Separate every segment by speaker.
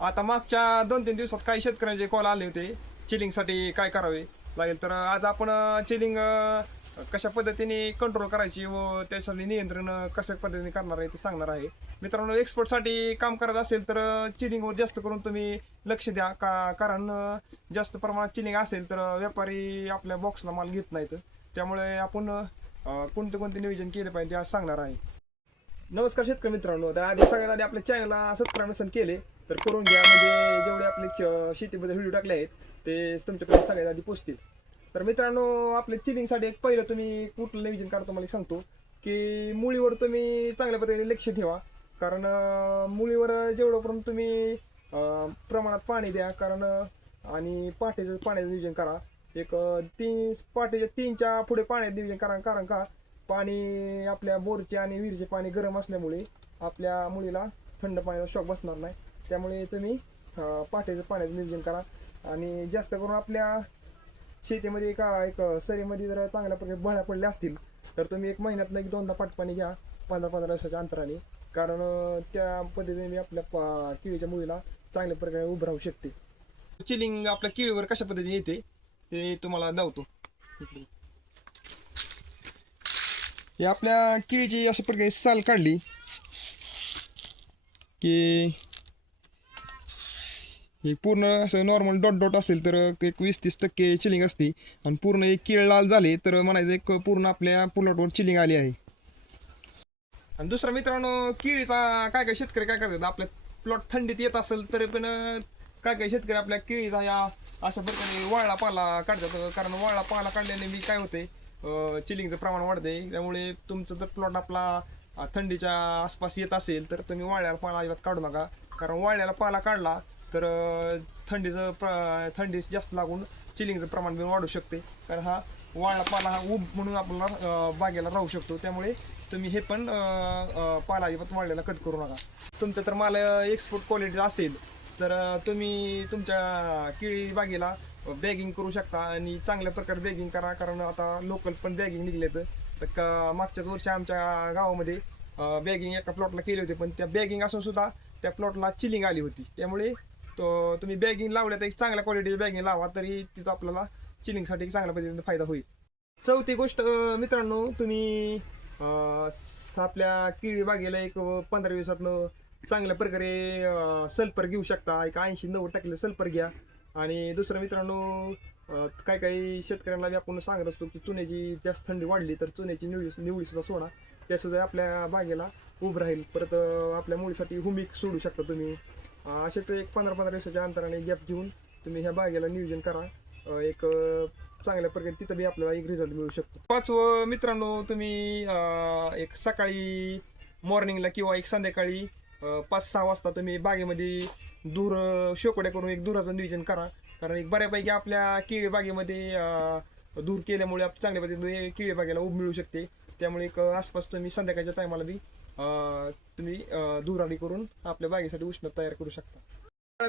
Speaker 1: आता मागच्या दोन तीन दिवसात काही शेतकऱ्यांचे कॉल आले होते. चिलिंगसाठी काय करावे लागेल? तर आज आपण चिलिंग कशा पद्धतीने कंट्रोल करायची व त्यासाठी नियंत्रण कशा पद्धतीने करणार आहे ते सांगणार आहे. मित्रांनो एक्सपोर्टसाठी काम करत असेल तर चिलिंगवर जास्त करून तुम्ही लक्ष द्या. का कारण जास्त प्रमाणात चिलिंग असेल तर व्यापारी आपल्या बॉक्सला माल घेत नाहीत. त्यामुळे आपण कोणते कोणते नियोजन केले पाहिजे ते आज सांगणार आहे. नमस्कार शेतकरी मित्रांनो. तर आधी सगळ्यात आधी आपल्या चॅनलला सबस्क्राईब केले तर करून घ्या. म्हणजे जेवढे आपले शेतीबद्दल व्हिडिओ टाकले आहेत ते तुमच्याकडे सगळ्यात आधी पोचतील. तर मित्रांनो आपले चिलिंगसाठी एक पहिलं तुम्ही कुठलं नियोजन करा तुम्हाला सांगतो की मुळीवर तुम्ही चांगल्या पद्धतीने लक्ष ठेवा. कारण मुळीवर जेवढंपर्यंत तुम्ही प्रमाणात पाणी द्या कारण आणि पाठीचं पाण्याचं नियोजन करा. एक तीन पाठीच्या तीनच्या पुढे पाण्याचं नियोजन करा. कारण का? पाणी आपल्या बोरचे आणि विहिरीचे पाणी गरम असल्यामुळे आपल्या मुलीला थंड पाण्याचा शॉक बसणार नाही. त्यामुळे तुम्ही पाठीचं पाट्याचं पाण्याचं नियोजन करा. आणि जास्त करून आपल्या शेतीमध्ये का एक सरीमध्ये जर चांगल्या प्रकारे बळ्या पडल्या असतील तर तुम्ही एक महिन्यातनं एक दोनदा पाटपाणी घ्या पंधरा पंधरा दिवसाच्या अंतराने. कारण त्या पद्धतीने आपल्या पा- किळीच्या मुलीला चांगल्या प्रकारे उभं राहू शकते. चिलिंग आपल्या केळीवर कशा पद्धतीने येते ते तुम्हाला दावतो. हे आपल्या केळीची अशा प्रकारे साल काढली की हे पूर्ण असं नॉर्मल डॉट डॉट असेल तर एक वीस तीस टक्के चिलिंग असते. आणि पूर्ण एक केळ लाल झाले तर म्हणायचं एक पूर्ण आपल्या प्लॉटवर चिलिंग आली आहे. आणि दुसरा मित्रांनो केळीचा काय काय शेतकरी काय करतात? आपल्या प्लॉट थंडीत येत असेल तरी पण काय काय शेतकरी आपल्या केळीचा या अशा प्रकारे वाळला पाला काढतात. कारण वाळला पाला काढल्याने मी काय होते चिलिंगचं प्रमाण वाढते त्यामुळे तुमचं जर प्लॉट आपला थंडीच्या आसपास येत असेल तर तुम्ही वाळ्याला पाला अजिबात काढू नका. कारण वाळ्याला पाला काढला तर थंडीचं प्र थंडी जास्त लागून चिलिंगचं प्रमाण बी वाढू शकते. कारण हा वाळला पाला हा उब म्हणून आपल्याला बागेला राहू शकतो. त्यामुळे तुम्ही हे पण पाला अजिबात वाढलेला कट करू नका. तुमचं तर माल एक्सपोर्ट क्वालिटी असेल तर तुम्ही तुमच्या केळी बागेला बॅगिंग करू शकता आणि चांगल्या प्रकारे बॅगिंग करा. कारण आता लोकल पण बॅगिंग निघलेत. तर का मागच्याच वर्षी आमच्या गावामध्ये बॅगिंग एका प्लॉटला केली होती. पण त्या बॅगिंग असून सुद्धा त्या प्लॉटला चिलिंग आली होती. त्यामुळे तो तुम्ही बॅगिंग लावल्या तर एक चांगल्या क्वालिटीची बॅगिंग लावा. तरी तिथं आपल्याला चिलिंगसाठी एक चांगल्या पद्धतीने फायदा होईल. चौथी गोष्ट मित्रांनो तुम्ही आपल्या केळी बागेला एक पंधरा दिवसातनं चांगल्या प्रकारे सल्फर घेऊ शकता. एक ऐंशी नव्वद टक्के सल्फर घ्या. आणि दुसरं मित्रांनो काही काही शेतकऱ्यांना बी आपण सांगत असतो की चुन्याची जास्त थंडी वाढली तर चुन्याची निवळी निवळीसुद्धा सोडा. त्यासुद्धा आपल्या बागेला उभं राहील. परत आपल्या मुलीसाठी हुमिक सोडू शकता तुम्ही. असेच एक पंधरा पंधरा दिवसाच्या अंतराने गॅप घेऊन तुम्ही ह्या बागेला नियोजन करा. एक चांगल्या प्रकारे तिथं बी आपल्याला एक रिझल्ट मिळू शकतो. पाचवं मित्रांनो तुम्ही एक सकाळी मॉर्निंगला किंवा एक संध्याकाळी पाच सहा वाजता तुम्ही बागेमध्ये दूर अं, शेकोड्या करून एक दुराचं नियोजन करा. कारण एक बऱ्यापैकी आपल्या केळी बागेमध्ये दूर केल्यामुळे आप- चांगल्या पद्धतीने केळी बागेला उब मिळू शकते. त्यामुळे एक आसपास तुम्ही संध्याकाळच्या टायमाला बी तुम्ही अं, करून आपल्या बागेसाठी उष्णता तयार करू शकता.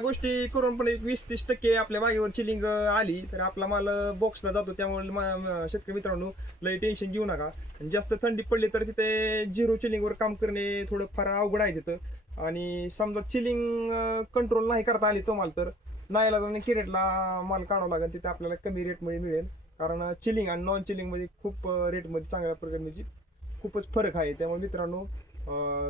Speaker 1: गोष्टी करून पण एक वीस तीस टक्के आपल्या बागेवर चिलिंग आली तर आपला माल बॉक्सला जातो. त्यामुळे मा- शेतकरी मित्रांनो लई टेन्शन घेऊ नका. आणि जास्त थंडी पडली तर तिथे झिरो चिलिंगवर काम करणे थोडं फार अवघड आहे तिथं. आणि समजा चिलिंग कंट्रोल नाही करता आली तुम्हाला तर नाईला किरेटला माल काढावा लागेल तिथे आपल्याला कमी रेटमध्ये मिळेल. कारण चिलिंग आणि नॉन चिलिंगमध्ये खूप रेटमध्ये चांगल्या प्रकारे म्हणजे खूपच फरक आहे. त्यामुळे मित्रांनो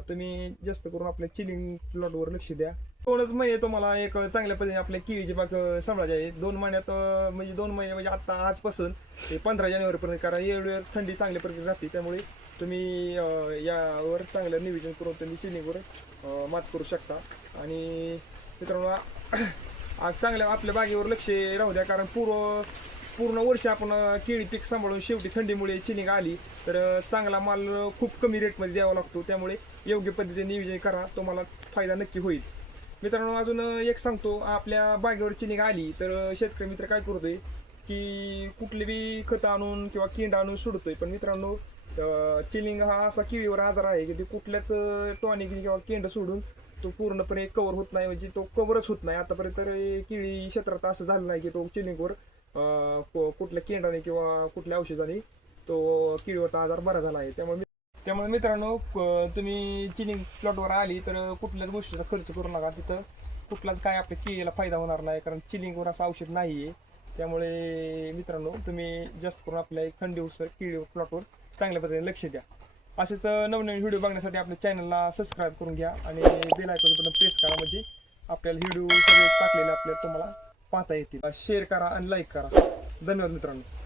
Speaker 1: तुम्ही जास्त करून आपल्या चिलिंग प्लॉटवर लक्ष द्या. दोनच महिने तुम्हाला एक चांगल्या पद्धतीने आपल्या किवीची बाग सांभाळायची आहे. दोन महिन्यात म्हणजे दोन महिने म्हणजे आता आजपासून ते पंधरा जानेवारीपर्यंत कारण एवढी थंडी चांगल्या प्रकारे राहते. त्यामुळे तुम्ही यावर चांगलं नियोजन करून तुम्ही चिनीवर मात करू शकता. आणि मित्रांनो आज चांगल्या आपल्या बागेवर लक्ष राहू द्या कारण पूर्व पूर्ण वर्ष आपण केळी पीक सांभाळून शेवटी थंडीमुळे चिलिंग आली तर चांगला माल खूप कमी रेटमध्ये द्यावा लागतो. त्यामुळे योग्य पद्धतीने नियोजन करा तुम्हाला फायदा नक्की होईल. मित्रांनो अजून एक सांगतो आपल्या बागेवर चिलिंग आली तर शेतकरी मित्र काय करतोय की कुठले बी खतं आणून किंवा किंड आणून सोडतोय. पण मित्रांनो चिलिंग हा असा केळीवर आजार आहे की ते कुठल्याच टॉनिक किंवा केंड सोडून तो पूर्णपणे कवर होत नाही म्हणजे तो कव्हरच होत नाही. आतापर्यंत केळी क्षेत्रात असं झालं नाही की तो चिलिंगवर कुठल्या केंडाने किंवा कुठल्या औषधाने तो किळीवरचा आजार बरा झाला आहे. त्यामुळे त्यामुळे मित्रांनो तुम्ही चिलिंग प्लॉटवर आली तर कुठल्याच गोष्टीचा खर्च करू नका. तिथं कुठलाच काय आपल्या केळीला फायदा होणार नाही कारण चिलिंगवर असं औषध नाही आहे त्यामुळे मित्रांनो तुम्ही जास्त करून आपल्या एक थंडीवर केळीवर प्लॉटवर चांगल्या पद्धतीने लक्ष द्या. असेच नवनवीन व्हिडिओ बघण्यासाठी आपल्या चॅनलला सबस्क्राईब करून घ्या आणि बेल आयकॉन पण प्रेस करा म्हणजे आपल्याला व्हिडिओ सगळे टाकलेले आपल्याला तुम्हाला पाहता येतील. शेअर करा आणि लाईक करा. धन्यवाद मित्रांनो.